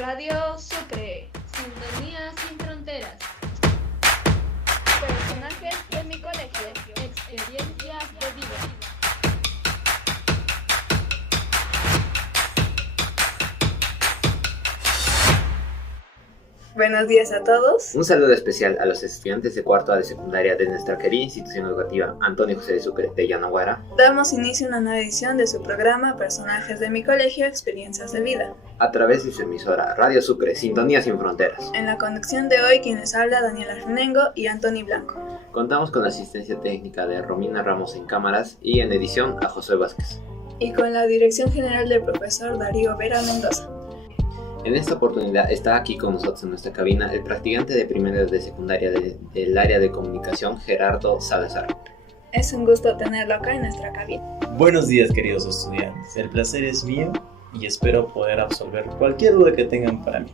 Radio Sucre. Sintonía sin fronteras. Personajes de mi colegio. Experiencias de vida. Buenos días a todos. Un saludo especial a los estudiantes de cuarto A de secundaria de nuestra querida institución educativa Antonio José de Sucre de Yanaguara. Damos inicio a una nueva edición de su programa Personajes de mi colegio, experiencias de vida. A través de su emisora Radio Sucre, Sintonía sin fronteras. En la conducción de hoy, quienes habla Daniela Renengo y Antoni Blanco. Contamos con la asistencia técnica de Romina Ramos en cámaras y en edición a José Vázquez. Y con la dirección general del profesor Darío Vera Mendoza. En esta oportunidad está aquí con nosotros en nuestra cabina el practicante de primero de secundaria del área de comunicación, Gerardo Salazar. Es un gusto tenerlo acá en nuestra cabina. Buenos días, queridos estudiantes. El placer es mío y espero poder absolver cualquier duda que tengan para mí.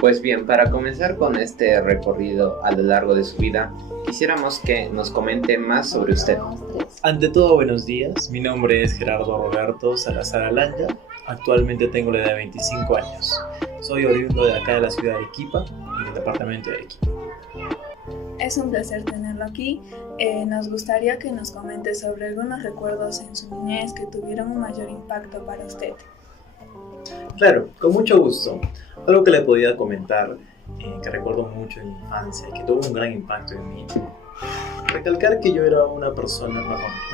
Pues bien, para comenzar con este recorrido a lo largo de su vida, quisiéramos que nos comente más sobre usted. Ante todo, buenos días. Mi nombre es Gerardo Roberto Salazar Alanya. Actualmente tengo la edad de 25 años. Soy oriundo de acá de la ciudad de Arequipa y del departamento de Arequipa. Es un placer tenerlo aquí. Nos gustaría que nos comente sobre algunos recuerdos en su niñez que tuvieron un mayor impacto para usted. Claro, con mucho gusto. Algo que le podía comentar, que recuerdo mucho en mi infancia y que tuvo un gran impacto en mí. Recalcar que yo era una persona,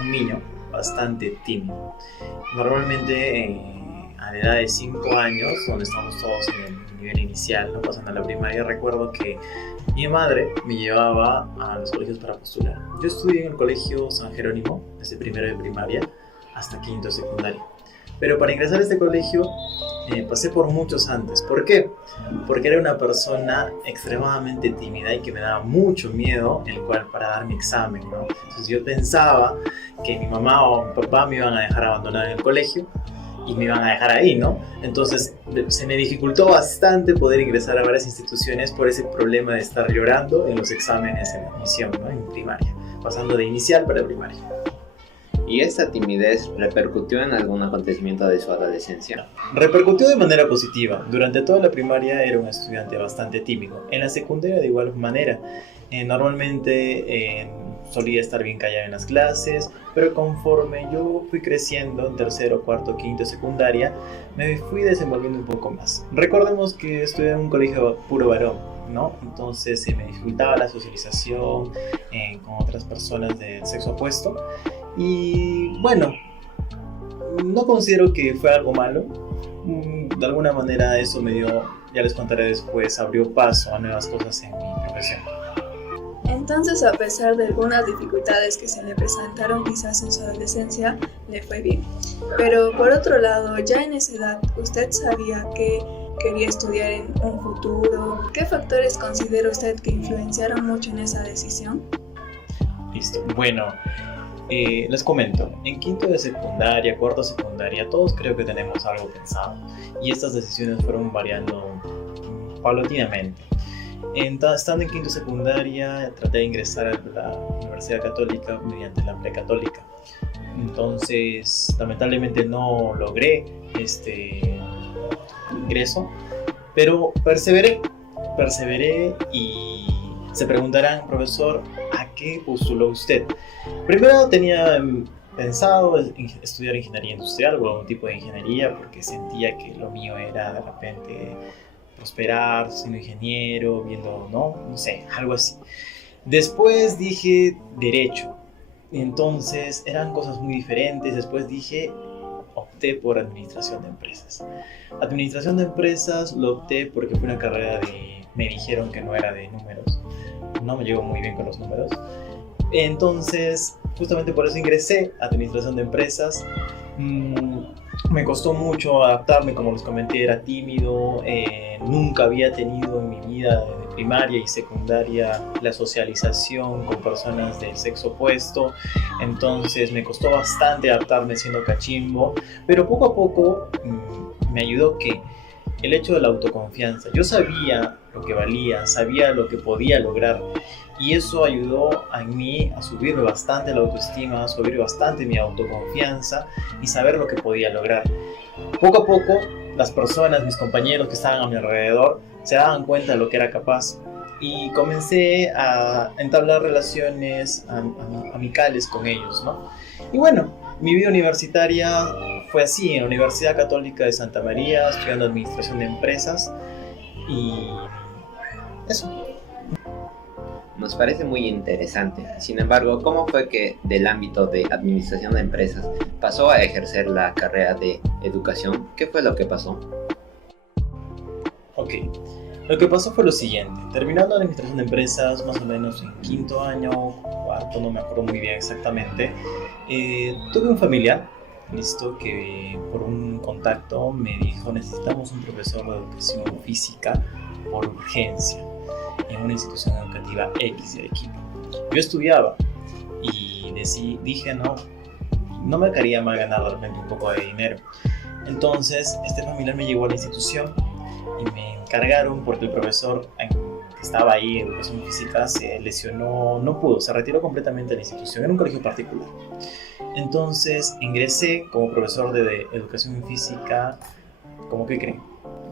un niño bastante tímido. Normalmente a la edad de 5 años, donde estamos todos en el nivel inicial, no pasando a la primaria, recuerdo que mi madre me llevaba a los colegios para postular. Yo estudié en el colegio San Jerónimo, desde primero de primaria hasta quinto de secundaria. Pero para ingresar a este colegio pasé por muchos antes. ¿Por qué? Porque era una persona extremadamente tímida y que me daba mucho miedo para dar mi examen, ¿no? Entonces yo pensaba que mi mamá o mi papá me iban a dejar abandonado en el colegio y me iban a dejar ahí, ¿no? Entonces se me dificultó bastante poder ingresar a varias instituciones por ese problema de estar llorando en los exámenes en admisión, ¿no? En primaria, pasando de inicial para primaria. ¿Y esta timidez repercutió en algún acontecimiento de su adolescencia? Repercutió de manera positiva. Durante toda la primaria era un estudiante bastante tímido. En la secundaria de igual manera. Normalmente solía estar bien callado en las clases, pero conforme yo fui creciendo en tercero, cuarto, quinto, secundaria, me fui desenvolviendo un poco más. Recordemos que estudié en un colegio puro varón, ¿no? Entonces se me dificultaba la socialización con otras personas del sexo opuesto. Y bueno, no considero que fue algo malo. De alguna manera eso me dio, ya les contaré después, abrió paso a nuevas cosas en mi profesión. Entonces, a pesar de algunas dificultades que se le presentaron quizás en su adolescencia, le fue bien. Pero por otro lado, ya en esa edad, ¿usted sabía que quería estudiar en un futuro? ¿Qué factores considera usted que influenciaron mucho en esa decisión? Listo, bueno, les comento, en quinto de secundaria, cuarto de secundaria, todos creo que tenemos algo pensado y estas decisiones fueron variando paulatinamente. Estando en quinto de secundaria, traté de ingresar a la Universidad Católica mediante la precatólica. Entonces, lamentablemente no logré este ingreso, pero perseveré y se preguntarán, profesor, ¿a qué postuló usted? Primero tenía pensado estudiar ingeniería industrial o algún tipo de ingeniería porque sentía que lo mío era de repente prosperar siendo ingeniero, viendo, no sé, algo así. Después dije derecho, entonces eran cosas muy diferentes. Después opté por administración de empresas. Administración de empresas lo opté porque fue una carrera me dijeron que no era de números, no me llevo muy bien con los números. Entonces, justamente por eso ingresé a administración de empresas. Me costó mucho adaptarme, como les comenté, era tímido, nunca había tenido en mi vida de primaria y secundaria la socialización con personas del sexo opuesto, entonces me costó bastante adaptarme siendo cachimbo, pero poco a poco me ayudó que el hecho de la autoconfianza, yo sabía lo que valía, sabía lo que podía lograr y eso ayudó a mí a subir bastante la autoestima, a subir bastante mi autoconfianza y saber lo que podía lograr. Poco a poco las personas, mis compañeros que estaban a mi alrededor, se daban cuenta de lo que era capaz. Y comencé a entablar relaciones amicales con ellos, ¿no? Y bueno, mi vida universitaria fue así, en la Universidad Católica de Santa María, estudiando Administración de Empresas. Y eso. Nos parece muy interesante. Sin embargo, ¿cómo fue que del ámbito de administración de empresas pasó a ejercer la carrera de educación? ¿Qué fue lo que pasó? Ok, lo que pasó fue lo siguiente. Terminando administración de empresas, más o menos en quinto año, cuarto, no me acuerdo muy bien exactamente, tuve un familiar, listo, que por un contacto me dijo: necesitamos un profesor de educación física por urgencia en una institución educativa X de Arequipa. Yo estudiaba y dije, no me caería mal ganar de repente un poco de dinero. Entonces este familiar me llevó a la institución y me encargaron, porque el profesor que estaba ahí en educación física se lesionó, no pudo, se retiró completamente de la institución, era un colegio particular. Entonces ingresé como profesor de educación física, ¿cómo que creen?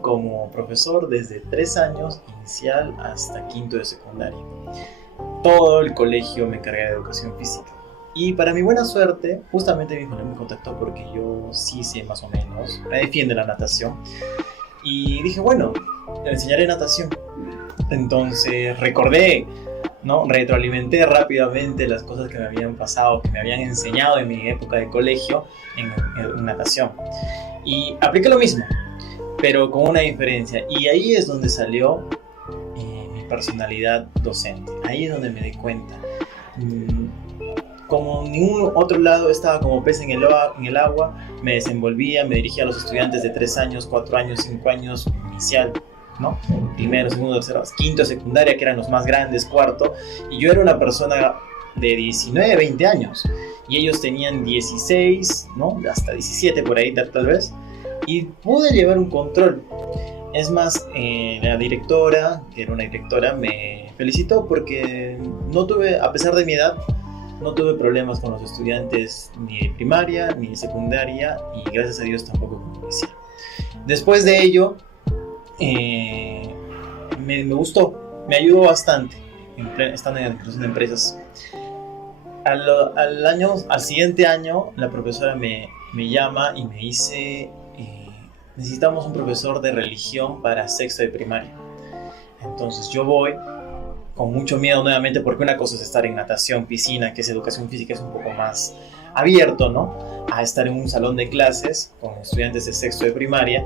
Como profesor desde 3 años inicial hasta quinto de secundaria. Todo el colegio me encargué de educación física. Y para mi buena suerte, justamente mi familia me contactó porque yo sí sé más o menos, me defiende la natación. Y dije, bueno, le enseñaré natación. Entonces recordé, ¿no? Retroalimenté rápidamente las cosas que me habían pasado, que me habían enseñado en mi época de colegio en natación. Y apliqué lo mismo, pero con una diferencia. Y ahí es donde salió mi personalidad docente. Ahí es donde me di cuenta. Como en ningún otro lado estaba como pez en el agua, me desenvolvía, me dirigía a los estudiantes de 3 años, 4 años, 5 años, inicial, ¿no? Primero, segundo, tercero, quinto de secundaria, que eran los más grandes, cuarto. Y yo era una persona de 19, 20 años. Y ellos tenían 16, ¿no? Hasta 17 por ahí tal vez. Y pude llevar un control. Es más, la directora, que era una directora, me felicitó porque no tuve, a pesar de mi edad, no tuve problemas con los estudiantes ni de primaria ni de secundaria, y gracias a Dios tampoco con policía. Después de ello, me gustó, me ayudó bastante estando en administración de empresas. Al siguiente año, la profesora me llama y me dice: necesitamos un profesor de religión para sexto de primaria. Entonces yo voy con mucho miedo nuevamente, porque una cosa es estar en natación, piscina, que es educación física, es un poco más abierto, ¿no? A estar en un salón de clases con estudiantes de sexto de primaria,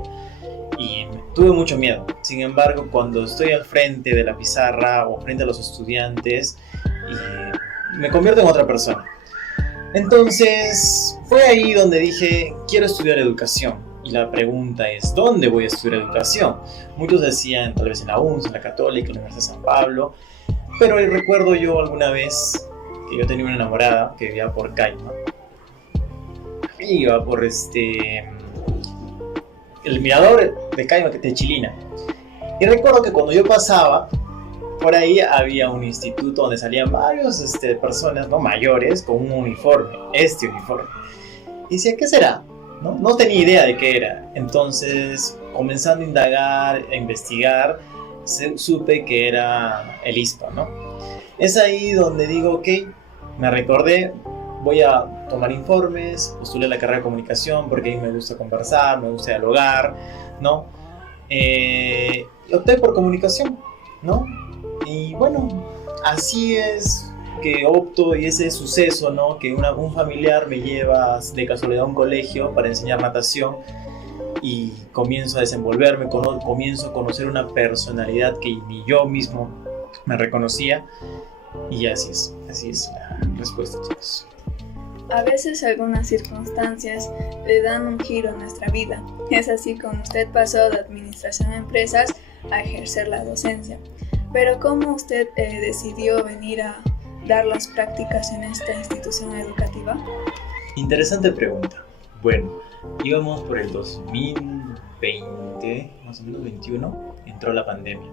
y tuve mucho miedo. Sin embargo, cuando estoy al frente de la pizarra o frente a los estudiantes, me convierto en otra persona. Entonces fue ahí donde dije: quiero estudiar educación. Y la pregunta es: ¿dónde voy a estudiar educación? Muchos decían tal vez en la UNS, en la Católica, en la Universidad de San Pablo. Pero recuerdo yo alguna vez que yo tenía una enamorada que vivía por Caima. Iba por el mirador de Caima, de Chilina. Y recuerdo que cuando yo pasaba, por ahí había un instituto donde salían varias personas, ¿no? Mayores con un uniforme, uniforme. Y decía: ¿qué será? No tenía idea de qué era. Entonces, comenzando a indagar, a investigar, supe que era el ISPA, ¿no? Es ahí donde digo: ok, me recordé, voy a tomar informes, postulé la carrera de comunicación porque a mí me gusta conversar, me gusta dialogar, ¿no? Y opté por comunicación, ¿no? Y bueno, así es que opto, y ese suceso, ¿no? Que un familiar me lleva de casualidad a un colegio para enseñar natación, y comienzo a desenvolverme, comienzo a conocer una personalidad que ni yo mismo me reconocía, y así es la respuesta, chicos. A veces algunas circunstancias le dan un giro a nuestra vida. Es así como usted pasó de administración de empresas a ejercer la docencia. Pero ¿cómo usted decidió venir a dar las prácticas en esta institución educativa? Interesante pregunta. Bueno, íbamos por el 2020, más o menos 21, entró la pandemia.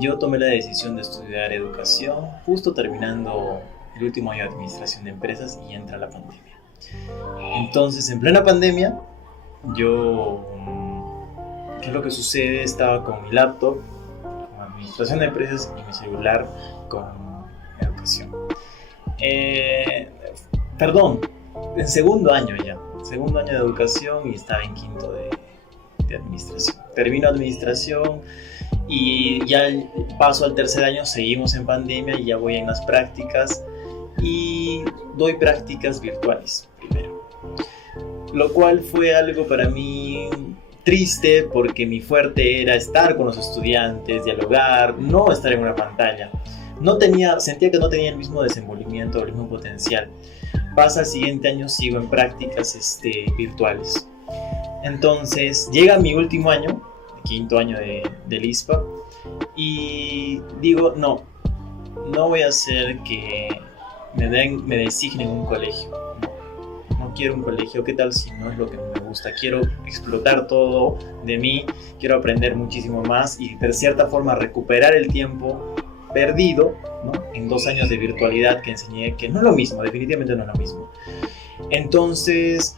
Yo tomé la decisión de estudiar educación justo terminando el último año de administración de empresas, y entra la pandemia. Entonces, en plena pandemia, yo ¿qué es lo que sucede? Estaba con mi laptop, con administración de empresas y mi celular con educación. En segundo año de educación y estaba en quinto de administración. Termino administración y ya paso al tercer año, seguimos en pandemia y ya voy en las prácticas y doy prácticas virtuales primero. Lo cual fue algo para mí triste porque mi fuerte era estar con los estudiantes, dialogar, no estar en una pantalla. Sentía que no tenía el mismo desenvolvimiento, el mismo potencial. Pasa el siguiente año, sigo en prácticas virtuales. Entonces llega mi último año, quinto año del ISPA, y digo, no voy a hacer que me designen un colegio. No quiero un colegio, ¿qué tal si no es lo que me gusta? Quiero explotar todo de mí, quiero aprender muchísimo más y de cierta forma recuperar el tiempo perdido, ¿no? En 2 años de virtualidad que enseñé, que no es lo mismo, definitivamente no es lo mismo. Entonces,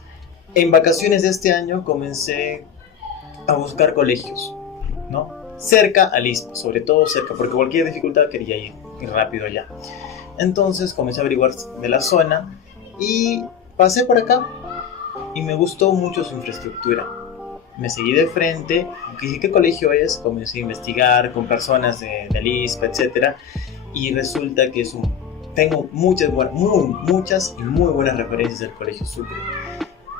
en vacaciones de este año comencé a buscar colegios, ¿no? Cerca al ISPA, sobre todo cerca, porque cualquier dificultad quería ir rápido allá. Entonces comencé a averiguar de la zona y pasé por acá y me gustó mucho su infraestructura. Me seguí de frente, dije, ¿qué colegio es? Comencé a investigar con personas del ISPA, etc. Y resulta que tengo muchas y muy buenas referencias del Colegio Sucre,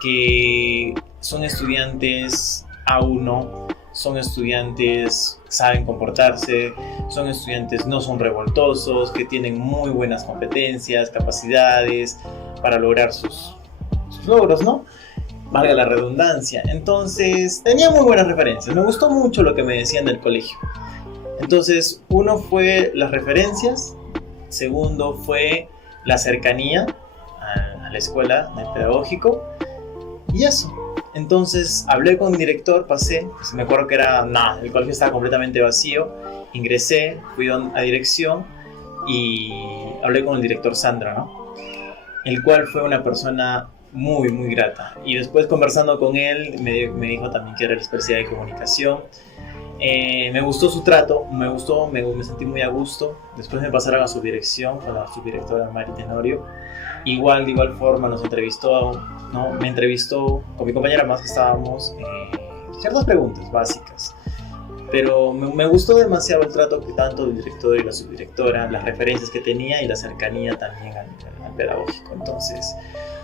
que son estudiantes A1, son estudiantes que saben comportarse, son estudiantes no son revoltosos, que tienen muy buenas competencias, capacidades para lograr sus logros, ¿no? Valga la redundancia. Entonces tenía muy buenas referencias, me gustó mucho lo que me decían del colegio. Entonces, uno fue las referencias, segundo fue la cercanía a la escuela del pedagógico y eso. Entonces hablé con el director, pasé, pues me acuerdo que el colegio estaba completamente vacío, ingresé, fui a dirección y hablé con el director Sandro, ¿no? El cual fue una persona muy, muy grata. Y después conversando con él, me dijo también que era la especialidad de comunicación. Me gustó su trato, me sentí muy a gusto. Después me pasaron a su dirección, con la subdirectora Mari Tenorio. De igual forma nos entrevistó, ¿no? Me entrevistó con mi compañera más que estábamos, ciertas preguntas básicas. Pero me gustó demasiado el trato que tanto del director y la subdirectora, las referencias que tenía y la cercanía también al pedagógico. Entonces,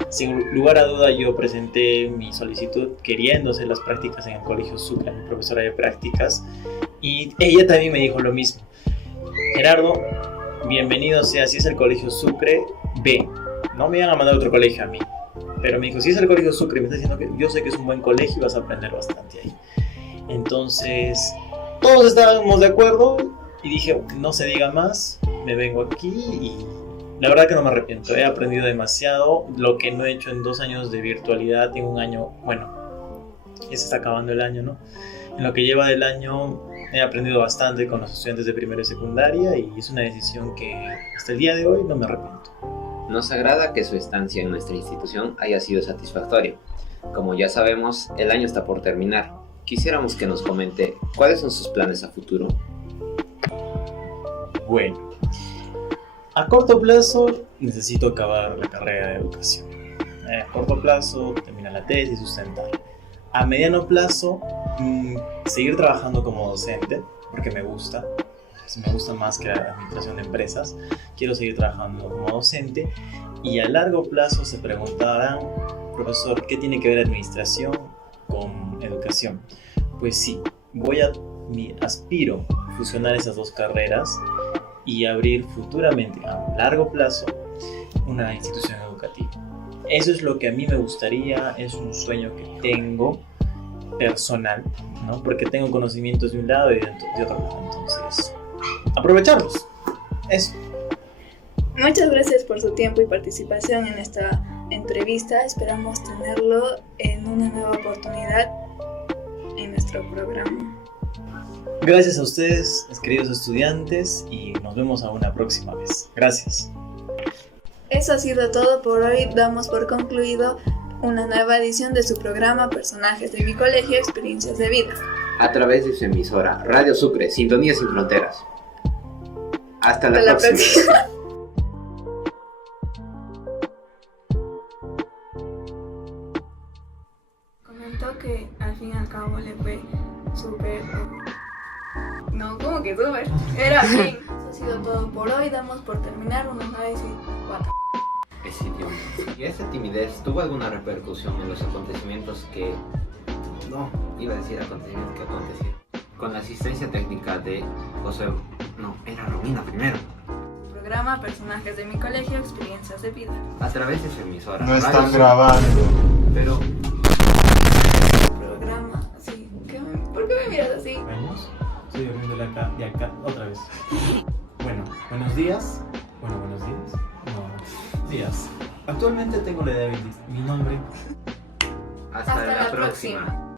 sin lugar a duda, yo presenté mi solicitud queriendo hacer las prácticas en el Colegio Sucre, mi profesora de prácticas, y ella también me dijo lo mismo. Gerardo, bienvenido sea, si es el Colegio Sucre, ve. No me iban a mandar a otro colegio a mí, pero me dijo, si es el Colegio Sucre, me está diciendo que yo sé que es un buen colegio y vas a aprender bastante ahí. Entonces, todos estábamos de acuerdo y dije, no se diga más, me vengo aquí y la verdad que no me arrepiento, he aprendido demasiado, lo que no he hecho en 2 años de virtualidad, en un año, bueno, ya se está acabando el año, ¿no? En lo que lleva del año he aprendido bastante con los estudiantes de primero y secundaria y es una decisión que hasta el día de hoy no me arrepiento. Nos agrada que su estancia en nuestra institución haya sido satisfactoria. Como ya sabemos, el año está por terminar. Quisiéramos que nos comente cuáles son sus planes a futuro. Bueno, a corto plazo necesito acabar la carrera de educación. A corto plazo terminar la tesis, sustentar. A mediano plazo seguir trabajando como docente, porque me gusta más que la administración de empresas. Quiero seguir trabajando como docente. Y a largo plazo se preguntarán, profesor, ¿qué tiene que ver administración con educación? Pues sí, aspiro a fusionar esas 2 carreras y abrir futuramente, a largo plazo, una institución educativa. Eso es lo que a mí me gustaría, es un sueño que tengo personal, ¿no? Porque tengo conocimientos de un lado y de otro lado, entonces aprovecharlos. Eso. Muchas gracias por su tiempo y participación en esta entrevista. Esperamos tenerlo en una nueva oportunidad en nuestro programa. Gracias a ustedes, queridos estudiantes, y nos vemos a una próxima vez. Gracias. Eso ha sido todo por hoy. Damos por concluido una nueva edición de su programa Personajes de mi colegio, experiencias de vida. a través de su emisora Radio Sucre, Sintonía sin Fronteras. Hasta la próxima. Comentó que al fin y al cabo le fue súper. No, ¿cómo que súper? Era fin. Eso ha sido todo por hoy. Damos por terminar unos 9 y 4. Ese idioma. ¿Y esa timidez tuvo alguna repercusión en los acontecimientos que... No, iba a decir acontecimientos que acontecieron. Con la asistencia técnica de José... No, era Romina primero. Programa Personajes de mi colegio, experiencias de vida. A través de su emisora. No Radio están Sucre. grabando. Pero... Programa, sí. ¿Por qué me miras así? Vamos. Estoy abriéndole acá y acá otra vez. Bueno, buenos días. Bueno, buenos días. No, días. Actualmente tengo la edad de 20. Mi nombre. Hasta la próxima.